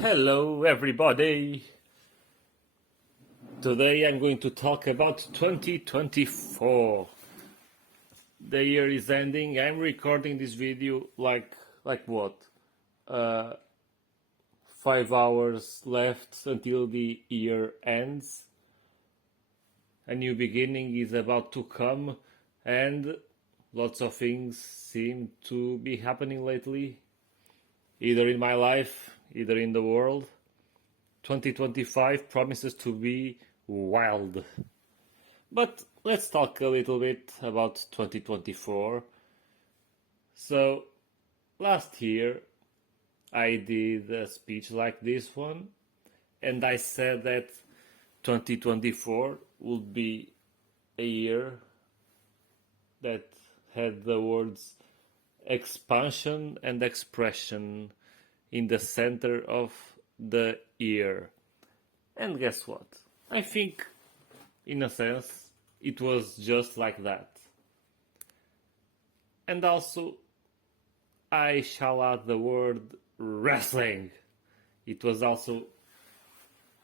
Hello, everybody. Today I'm going to talk about 2024. The year is ending. I'm recording this video like what? Uh, 5 hours left until the year ends. A new beginning is about to come, and lots of things seem to be happening lately, either in my life, either in the world. 2025 promises to be wild. But let's talk a little bit about 2024. So, last year I did a speech like this one, and I said that 2024 would be a year that had the words expansion and expression in the center of the year. And guess what? I think, in a sense, it was just like that. And also, I shall add the word wrestling. It was also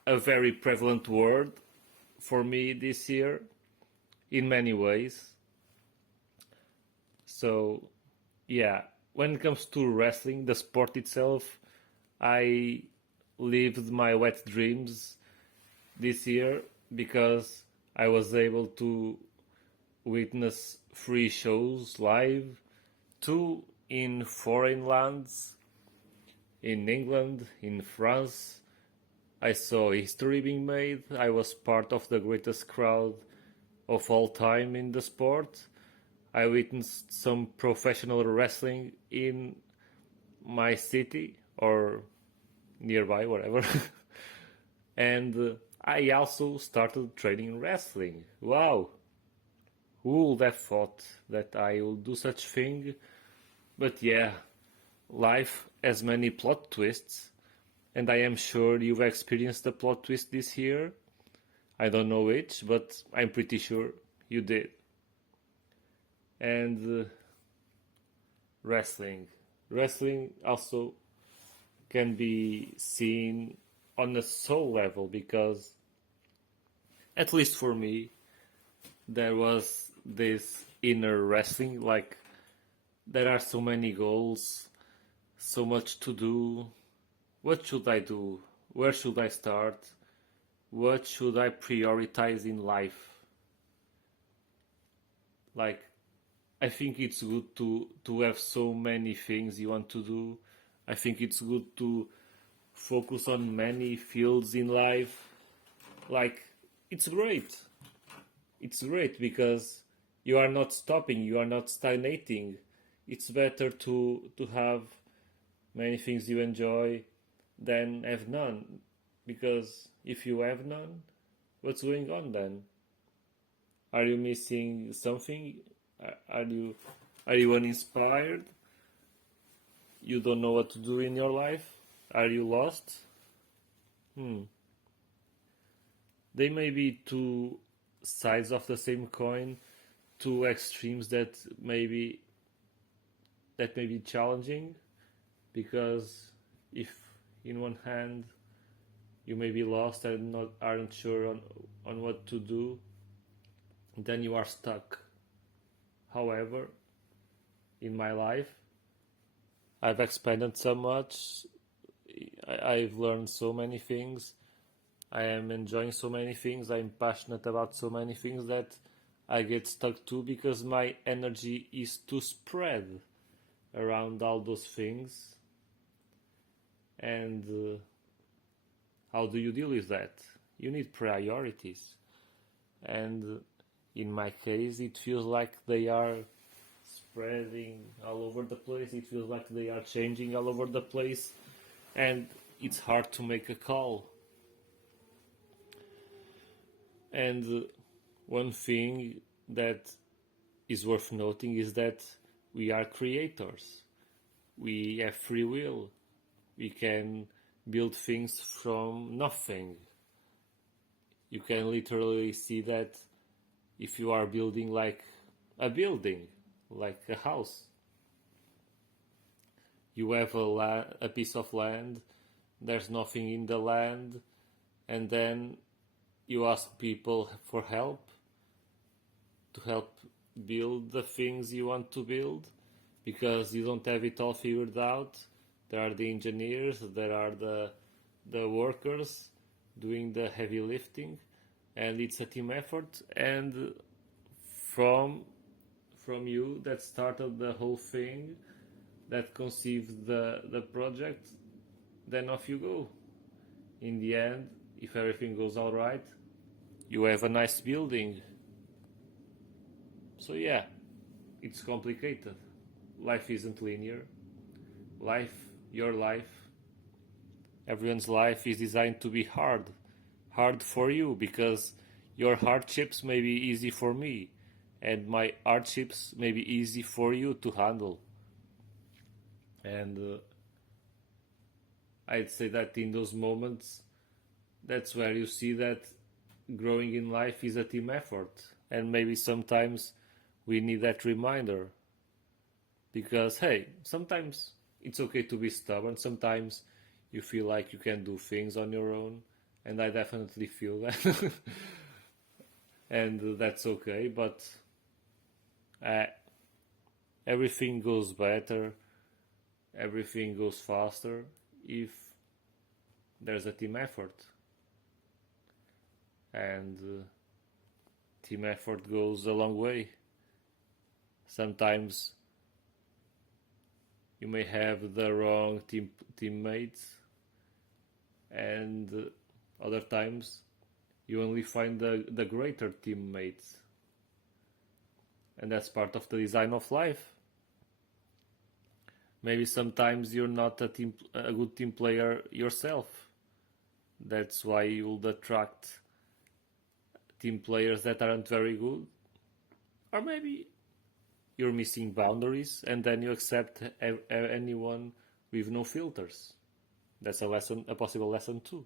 a very prevalent word for me this year in many ways. So, yeah, when it comes to wrestling, the sport itself, I lived my wet dreams this year because I was able to witness 3 shows live, 2 in foreign lands, in England, in France. I saw history being made. I was part of the greatest crowd of all time in the sport. I witnessed some professional wrestling in my city or nearby, whatever. And I also started training wrestling. Wow! Who would have thought that I would do such thing? But yeah, life has many plot twists, and I am sure you've experienced a plot twist this year. I don't know which, but I'm pretty sure you did. And wrestling. Wrestling also can be seen on a soul level because, at least for me, there was this inner wrestling. Like, there are so many goals, so much to do. What should I do? Where should I start? What should I prioritize in life? Like, I think it's good to have so many things you want to do. I think it's good to focus on many fields in life. Like, it's great. It's great because you are not stopping, you are not stagnating. It's better to have many things you enjoy than have none. Because if you have none, what's going on then? Are you missing something? Are you uninspired? You don't know what to do in your life? Are you lost? They may be two sides of the same coin, two extremes that may be challenging, because if in one hand you may be lost and aren't sure on what to do, then you are stuck. However, in my life, I've expanded so much. I've learned so many things. I am enjoying so many things. I'm passionate about so many things that I get stuck to because my energy is to spread around all those things. And how do you deal with that? You need priorities. And in my case, it feels like they are spreading all over the place. It feels like they are changing all over the place. And it's hard to make a call. And one thing that is worth noting is that we are creators. We have free will. We can build things from nothing. You can literally see that if you are building like a building, like a house. You have a piece of land, there's nothing in the land, and then you ask people for help to help build the things you want to build because you don't have it all figured out. There are the engineers, there are the workers doing the heavy lifting, and it's a team effort. And from from you that started the whole thing, that conceived the project, then off you go. In the end, if everything goes all right, you have a nice building. So yeah, it's complicated. Life isn't linear. Life, your life, everyone's life is designed to be hard. Hard for you because your hardships may be easy for me, and my hardships may be easy for you to handle. And I'd say that in those moments, that's where you see that growing in life is a team effort. And maybe sometimes we need that reminder. Because, hey, sometimes it's okay to be stubborn. Sometimes you feel like you can do things on your own. And I definitely feel that. And that's okay. But uh, everything goes better, everything goes faster if there's a team effort. And team effort goes a long way. Sometimes you may have the wrong teammates, and other times you only find the greater teammates. And that's part of the design of life. Maybe sometimes you're not a good team player yourself. That's why you'll attract team players that aren't very good. Or maybe you're missing boundaries and then you accept anyone with no filters. That's a possible lesson too.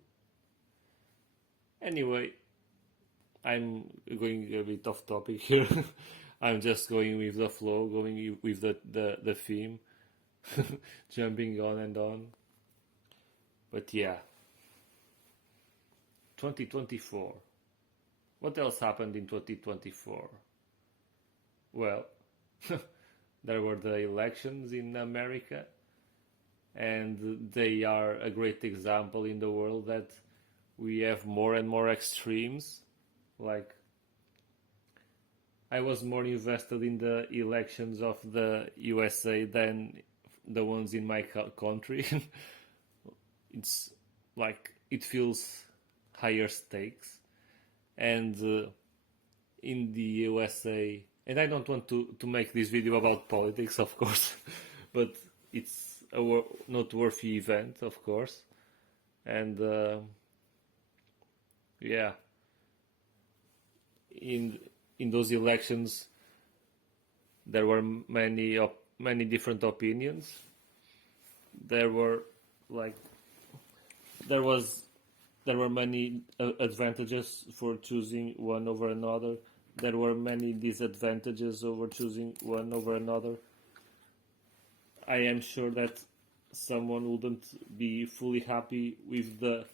Anyway, I'm going a bit off topic here. I'm just going with the flow, going with the theme, jumping on and on. But yeah, 2024. What else happened in 2024? Well, there were the elections in America, and they are a great example in the world that we have more and more extremes. Like, I was more invested in the elections of the USA than the ones in my country. It's like, it feels higher stakes. And in the USA, and I don't want to make this video about politics, of course, but it's a noteworthy event, of course. And yeah, in those elections, there were many different opinions. There were like there were many advantages for choosing one over another. There were many disadvantages over choosing one over another. I am sure that someone wouldn't be fully happy with the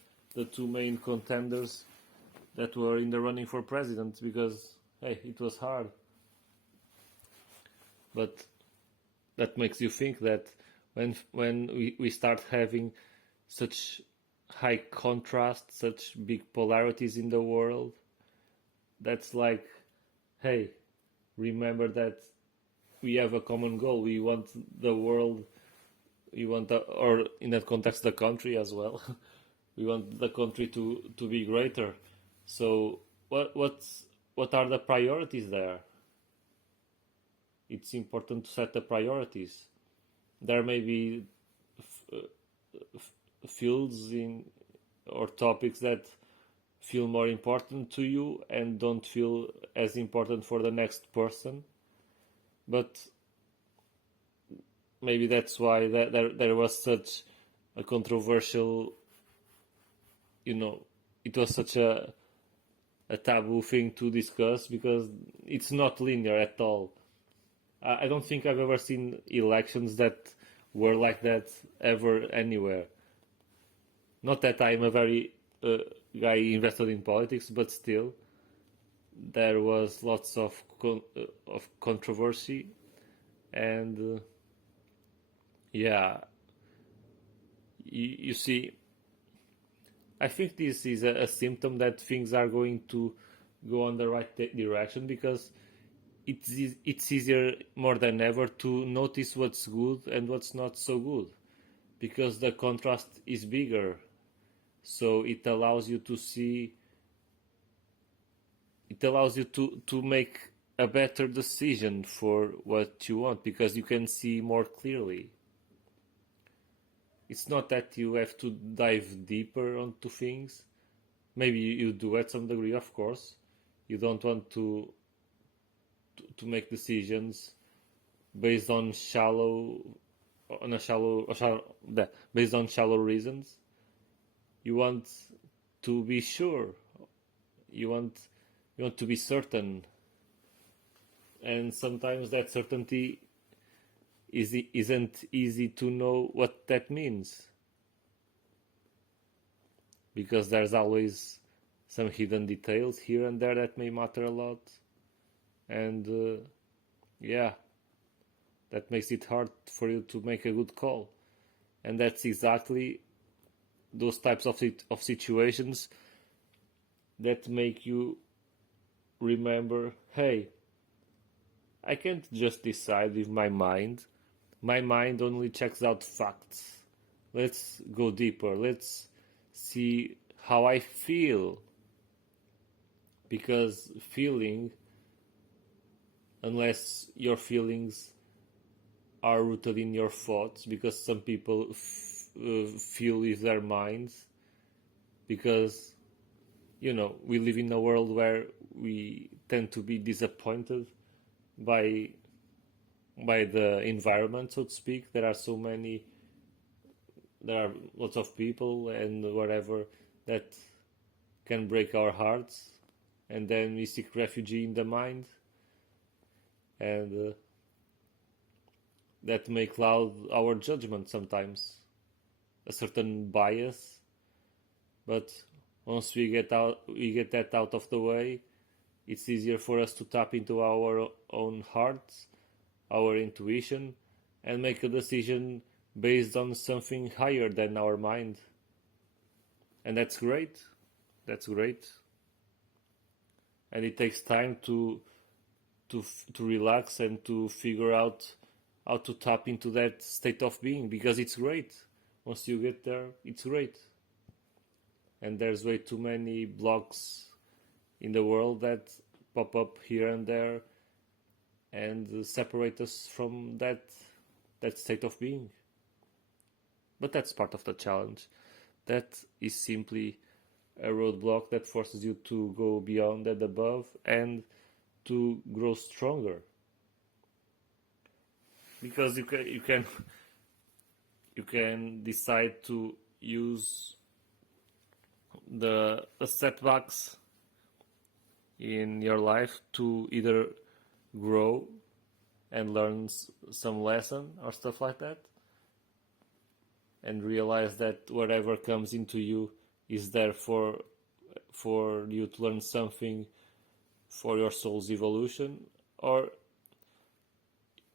two main contenders that were in the running for president because, hey, it was hard. But that makes you think that when we start having such high contrast, such big polarities in the world, that's like, hey, remember that we have a common goal. We want the world, or in that context, the country as well. We want the country to be greater. So what are the priorities there? It's important to set the priorities. There may be fields or topics that feel more important to you and don't feel as important for the next person, but maybe that's why there was such a controversial, it was such a taboo thing to discuss because it's not linear at all. I don't think I've ever seen elections that were like that ever anywhere. Not that I'm a very uh, guy invested in politics, but still, there was lots of controversy, and yeah, you see, I think this is a symptom that things are going to go on the right direction because it's easier more than ever to notice what's good and what's not so good because the contrast is bigger. So it allows you to make a better decision for what you want because you can see more clearly. It's not that you have to dive deeper onto things. Maybe you do at some degree, of course. You don't want to make decisions based on based on shallow reasons. You want to be sure. You want you want to be certain, and sometimes that certainty isn't easy to know what that means because there's always some hidden details here and there that may matter a lot, and yeah, that makes it hard for you to make a good call. And that's exactly those types of situations that make you remember, hey, I can't just decide with my mind. My mind only checks out facts. Let's go deeper. Let's see how I feel. Because feeling, unless your feelings are rooted in your thoughts, because some people feel with their minds, because we live in a world where we tend to be disappointed by the environment, so to speak. There are lots of people and whatever that can break our hearts, and then we seek refuge in the mind, and that may cloud our judgment sometimes, a certain bias. But once we get that out of the way, it's easier for us to tap into our own hearts, our intuition, and make a decision based on something higher than our mind. And that's great. That's great. And it takes time to relax and to figure out how to tap into that state of being, because it's great. Once you get there, it's great. And there's way too many blocks in the world that pop up here and there and separate us from that state of being. But that's part of the challenge. That is simply a roadblock that forces you to go beyond and above and to grow stronger. Because you can decide to use the setbacks in your life to either grow and learn some lesson or stuff like that, and realize that whatever comes into you is there for you to learn something for your soul's evolution.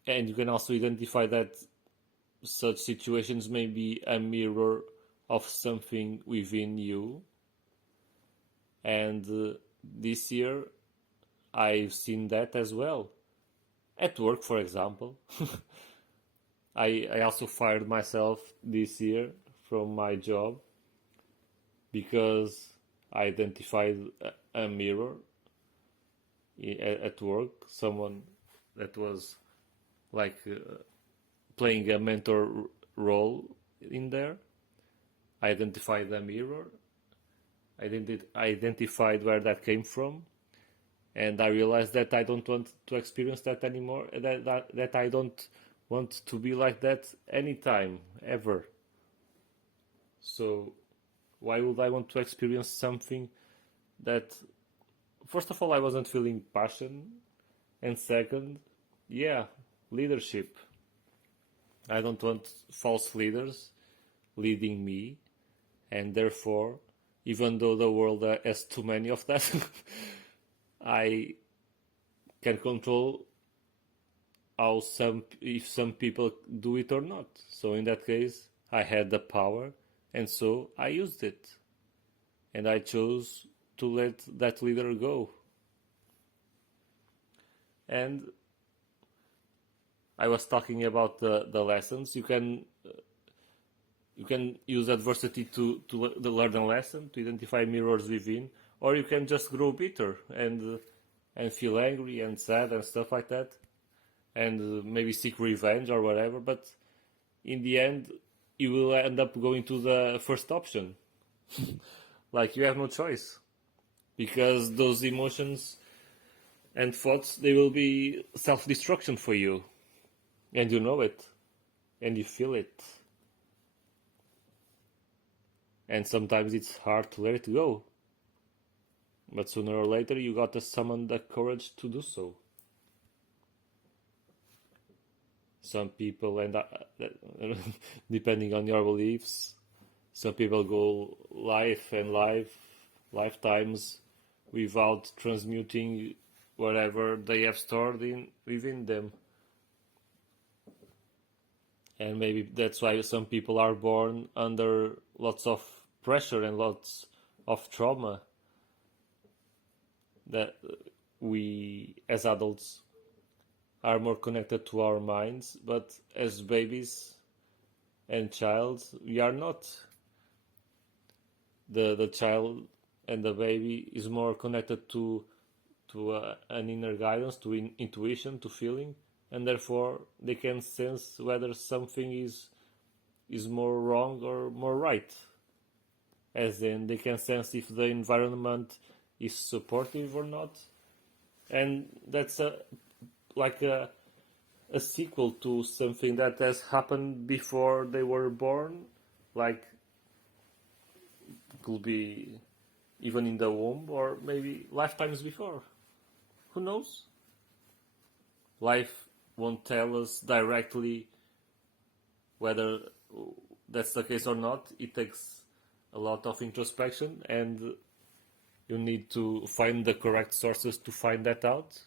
And you can also identify that such situations may be a mirror of something within you. And this year I've seen that as well. At work, for example. I also fired myself this year from my job because I identified a mirror at work, someone that was like playing a mentor role in there. I identified the mirror. I identified where that came from, and I realized that I don't want to experience that anymore. That I don't want to be like that anytime ever. So why would I want to experience something that, first of all, I wasn't feeling passion, and second, yeah, leadership. I don't want false leaders leading me, and therefore, even though the world has too many of that, I can control how if some people do it or not. So in that case, I had the power, and so I used it, and I chose to let that leader go. And I was talking about the lessons. You can use adversity to learn a lesson, to identify mirrors within, or you can just grow bitter and feel angry and sad and stuff like that, and maybe seek revenge or whatever. But in the end, you will end up going to the first option. Like you have no choice, because those emotions and thoughts, they will be self-destruction for you, and you know it, and you feel it. And sometimes it's hard to let it go. But sooner or later you gotta summon the courage to do so. Some people, and depending on your beliefs, some people go lifetimes without transmuting whatever they have stored within them. And maybe that's why some people are born under lots of pressure and lots of trauma, that we as adults are more connected to our minds, but as babies and child, we are not. The child and the baby is more connected to an inner guidance, to intuition, to feeling, and therefore they can sense whether something is more wrong or more right. As in, they can sense if the environment is supportive or not. And that's like a sequel to something that has happened before they were born. Like, it could be even in the womb, or maybe lifetimes before. Who knows? Life won't tell us directly whether that's the case or not. It takes a lot of introspection, and you need to find the correct sources to find that out.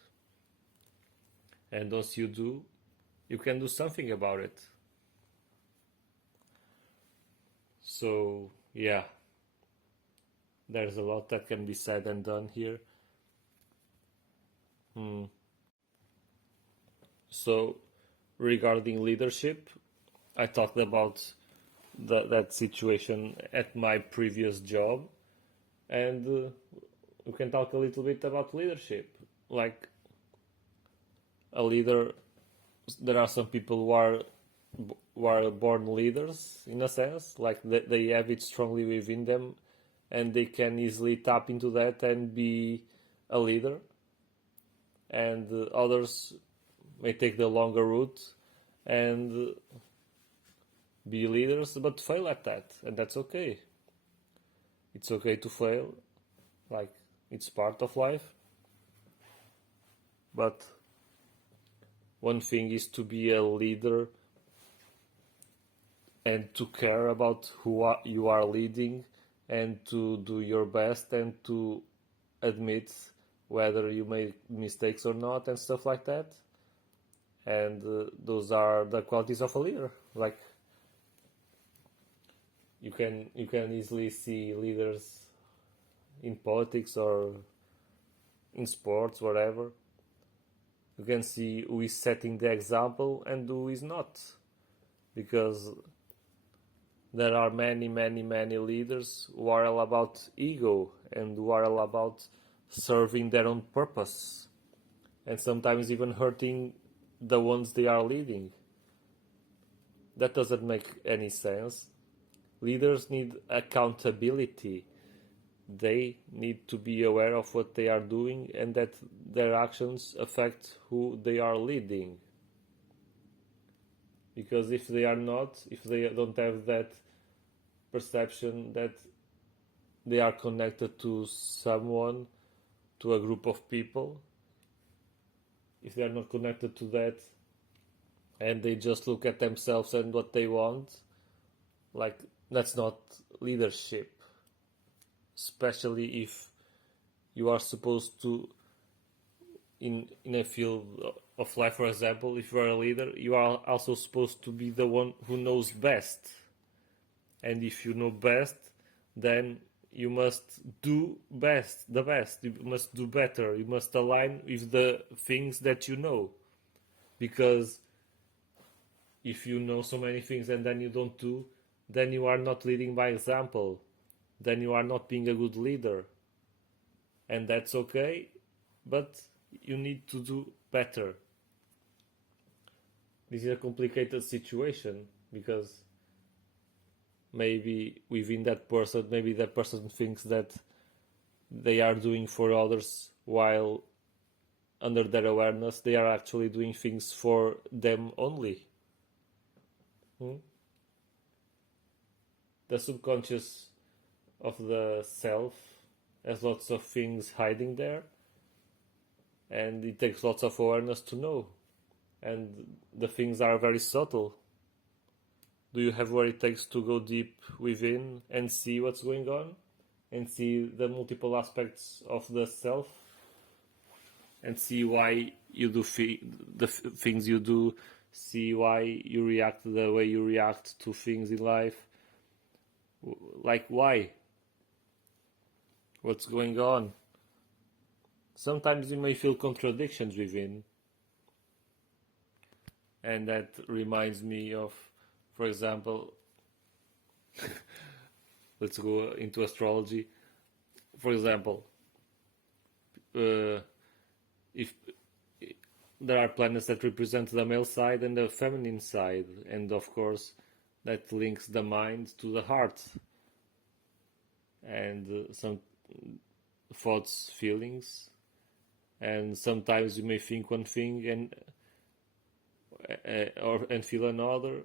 And once you do, you can do something about it. So, yeah, there's a lot that can be said and done here. So, regarding leadership, I talked about that situation at my previous job, and we can talk a little bit about leadership. Like, a leader, there are some people who are born leaders, in a sense, like they have it strongly within them, and they can easily tap into that and be a leader. And others may take the longer route and be leaders, but fail at that, and that's okay. It's okay to fail, like, it's part of life. But one thing is to be a leader and to care about you are leading, and to do your best, and to admit whether you make mistakes or not, and stuff like that. And those are the qualities of a leader. Like, you can easily see leaders in politics or in sports, whatever. You can see who is setting the example and who is not, because there are many leaders who are all about ego and who are all about serving their own purpose, and sometimes even hurting the ones they are leading. That doesn't make any sense. Leaders need accountability. They need to be aware of what they are doing, and that their actions affect who they are leading. Because if they are not, if they don't have that perception that they are connected to someone, to a group of people, if they are not connected to that, and they just look at themselves and what they want, like, that's not leadership, especially if you are supposed to, in a field of life, for example, if you are a leader, you are also supposed to be the one who knows best. And if you know best, then you must do the best. You must do better. You must align with the things that you know. Because if you know so many things and then you don't do, then you are not leading by example. Then you are not being a good leader. And that's okay, but you need to do better. This is a complicated situation because maybe within that person, maybe that person thinks that they are doing for others while under their awareness they are actually doing things for them only. The subconscious of the self has lots of things hiding there, and it takes lots of awareness to know, and the things are very subtle. Do you have what it takes to go deep within and see what's going on and see the multiple aspects of the self and see why you do the things you do, see why you react the way you react to things in life? Like, why? What's going on? Sometimes you may feel contradictions within, and that reminds me of, for example, let's go into astrology. For example, if there are planets that represent the male side and the feminine side, and of course that links the mind to the heart, and some thoughts, feelings, and sometimes you may think one thing and feel another,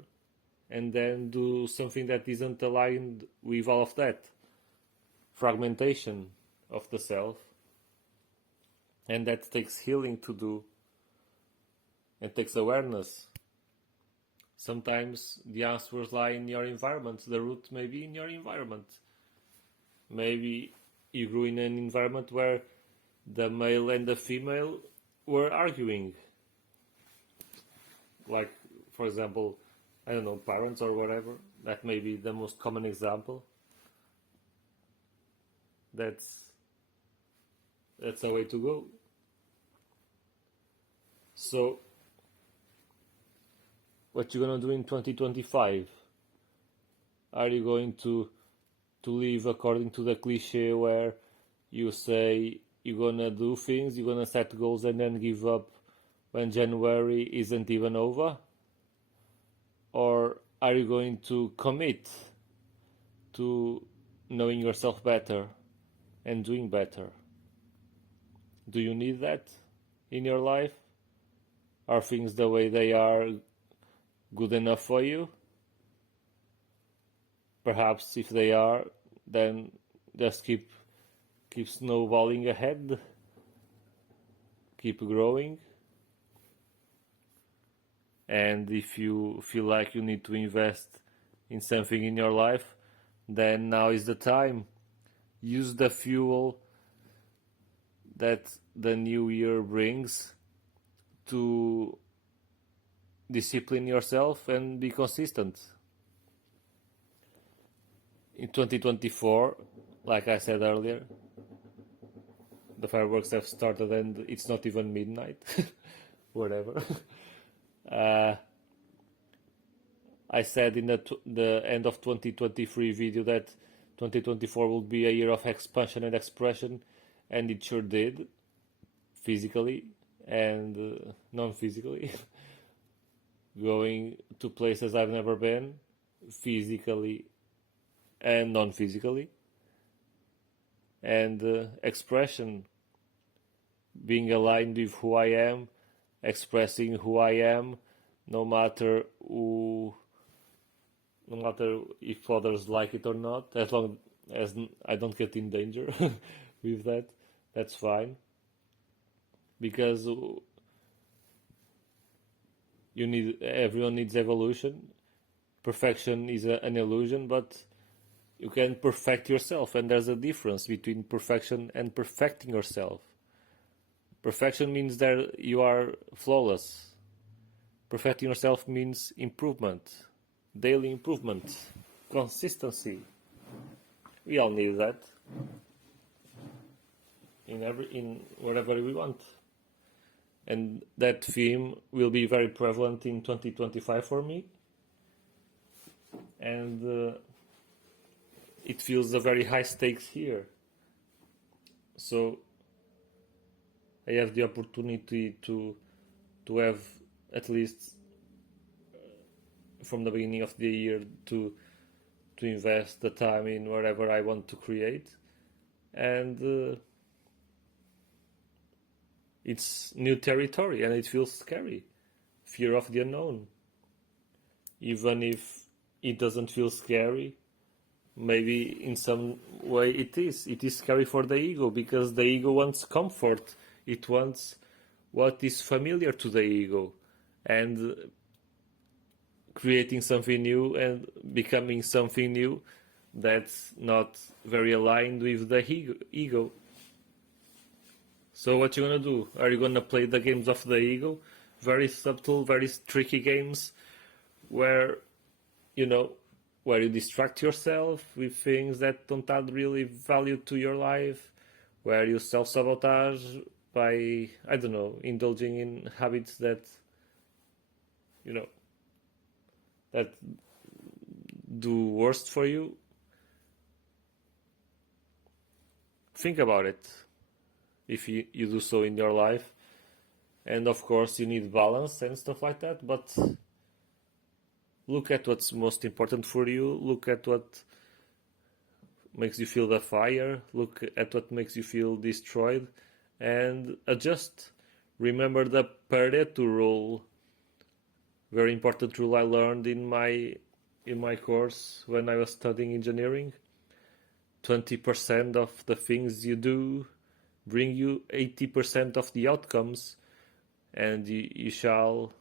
and then do something that isn't aligned with all of that. Fragmentation of the self, and that takes healing to do. It takes awareness. Sometimes the answers lie in your environment. The root may be in your environment. Maybe you grew in an environment where the male and the female were arguing. Like, for example, I don't know, parents or whatever. That may be the most common example. That's a way to go. So, what you gonna do in 2025? Are you going to live according to the cliche where you say you're gonna do things, you're gonna set goals and then give up when January isn't even over? Or are you going to commit to knowing yourself better and doing better? Do you need that in your life? Are things the way they are good enough for you? Perhaps if they are, then just keep snowballing ahead, keep growing. And if you feel like you need to invest in something in your life, then now is the time. Use the fuel that the new year brings to discipline yourself and be consistent. In 2024, like I said earlier, the fireworks have started and it's not even midnight. Whatever. I said in the end of 2023 video that 2024 will be a year of expansion and expression, and it sure did, physically and non-physically. Going to places I've never been, physically and non-physically. And expression, being aligned with who I am, expressing who I am, no matter if others like it or not, as long as I don't get in danger with that, that's fine. Because everyone needs evolution. Perfection is an illusion, but you can perfect yourself, and there's a difference between perfection and perfecting yourself. Perfection means that you are flawless. Perfecting yourself means improvement, daily improvement, consistency. We all need that in whatever we want. And that theme will be very prevalent in 2025 for me. And it feels a very high stakes here. So I have the opportunity to have at least from the beginning of the year to invest the time in whatever I want to create, and it's new territory and it feels scary, fear of the unknown. Even if it doesn't feel scary, maybe in some way it is scary for the ego, because the ego wants comfort. It wants what is familiar to the ego, and creating something new and becoming something new that's not very aligned with the ego. So what you gonna do? Are you gonna play the games of the ego? Very subtle, very tricky games where, where you distract yourself with things that don't add really value to your life, where you self-sabotage by, I don't know, indulging in habits that, that do worst for you. Think about it if you do so in your life. And of course you need balance and stuff like that, but look at what's most important for you, look at what makes you feel the fire, look at what makes you feel destroyed, and adjust. Remember the Pareto rule, very important rule I learned in my course when I was studying engineering. 20% of the things you do bring you 80% of the outcomes, and you shall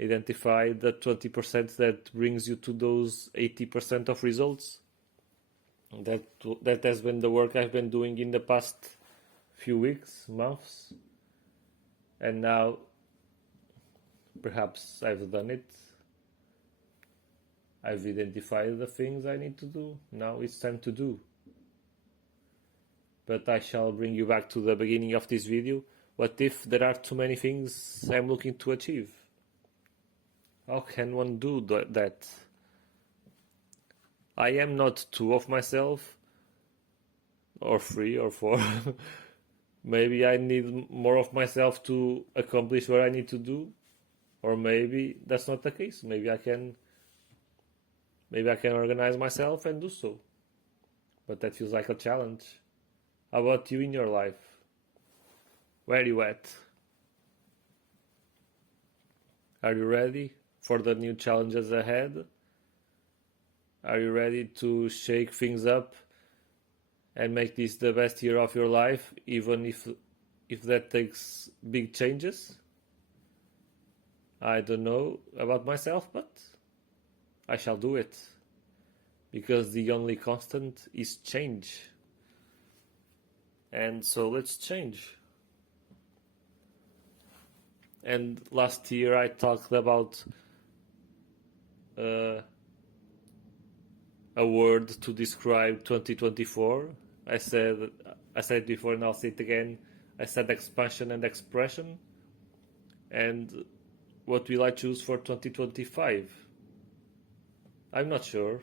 identify the 20% that brings you to those 80% of results. That has been the work I've been doing in the past few weeks, months, and now perhaps I've done it. I've identified the things I need to do. Now it's time to do. But I shall bring you back to the beginning of this video. What if there are too many things I'm looking to achieve? How can one do that? I am not two of myself, or three, or four. Maybe I need more of myself to accomplish what I need to do, or maybe that's not the case. Maybe I can organize myself and do so. But that feels like a challenge. How about you in your life? Where are you at? Are you ready for the new challenges ahead? Are you ready to shake things up and make this the best year of your life, even if that takes big changes? I don't know about myself, but I shall do it, because the only constant is change. And so let's change. And last year I talked about a word to describe 2024. I said it before and I'll say it again. I said expansion and expression. And what will I choose for 2025? I'm not sure.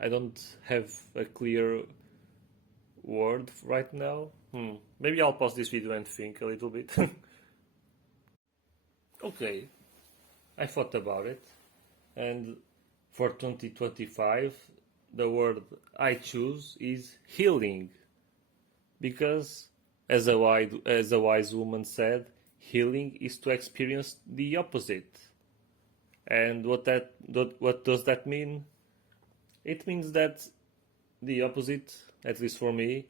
I don't have a clear word right now. Maybe I'll pause this video and think a little bit. Okay, I thought about it, and for 2025 the word I choose is healing, because as a wise woman said, healing is to experience the opposite. And what does that mean? It means that the opposite, at least for me,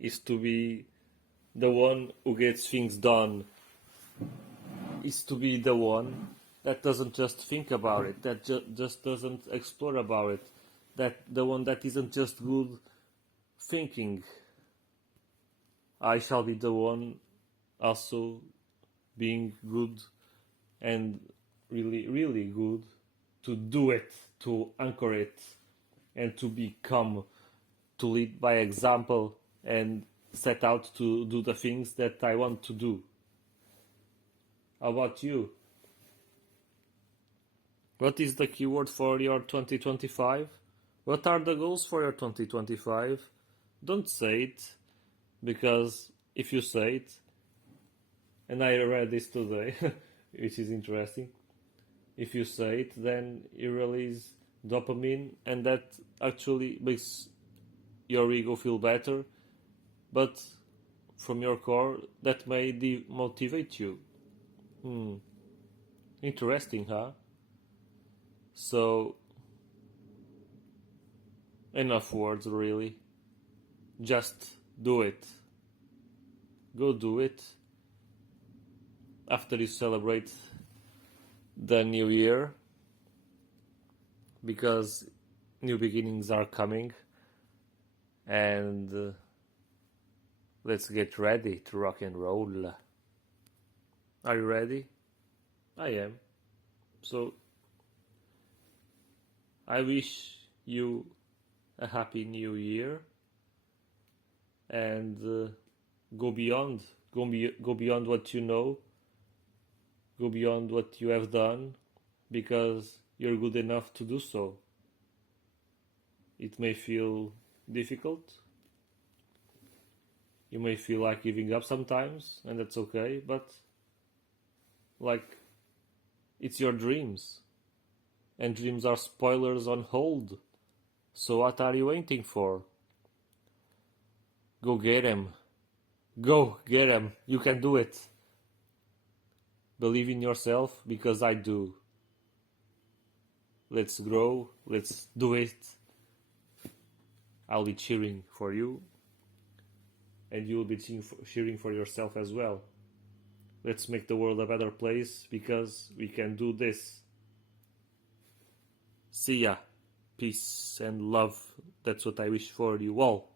is to be the one who gets things done, is to be the one that doesn't just think about it, that just doesn't explore about it, that the one that isn't just good thinking. I shall be the one also being good and really, really good to do it, to anchor it, and to become, to lead by example and set out to do the things that I want to do. How about you? What is the keyword for your 2025? What are the goals for your 2025? Don't say it, because if you say it, and I read this today, which is interesting, if you say it, then you release dopamine, and that actually makes your ego feel better, but from your core, that may demotivate you. Interesting, huh? So, enough words, really. Just do it. Go do it. After you celebrate the new year, because new beginnings are coming, and let's get ready to rock and roll. Are you ready? I am. So, I wish you a happy new year, and go beyond. Go beyond what you know. Go beyond what you have done, because you're good enough to do so. It may feel difficult. You may feel like giving up sometimes, and that's okay, but like, it's your dreams. And dreams are spoilers on hold. So what are you waiting for? Go get 'em. Go get 'em. You can do it. Believe in yourself, because I do. Let's grow. Let's do it. I'll be cheering for you, and you'll be cheering for yourself as well. Let's make the world a better place, because we can do this. See ya. Peace and love. That's what I wish for you all.